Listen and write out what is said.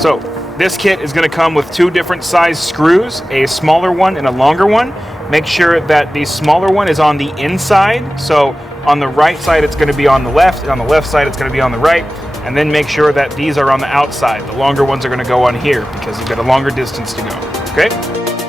So this kit is going to come with 2 different size screws, a smaller one and a longer one. Make sure that the smaller one is on the inside. So on the right side it's going to be on the left, and on the left side it's going to be on the right. And then make sure that these are on the outside. The longer ones are going to go on here because you've got a longer distance to go. Okay?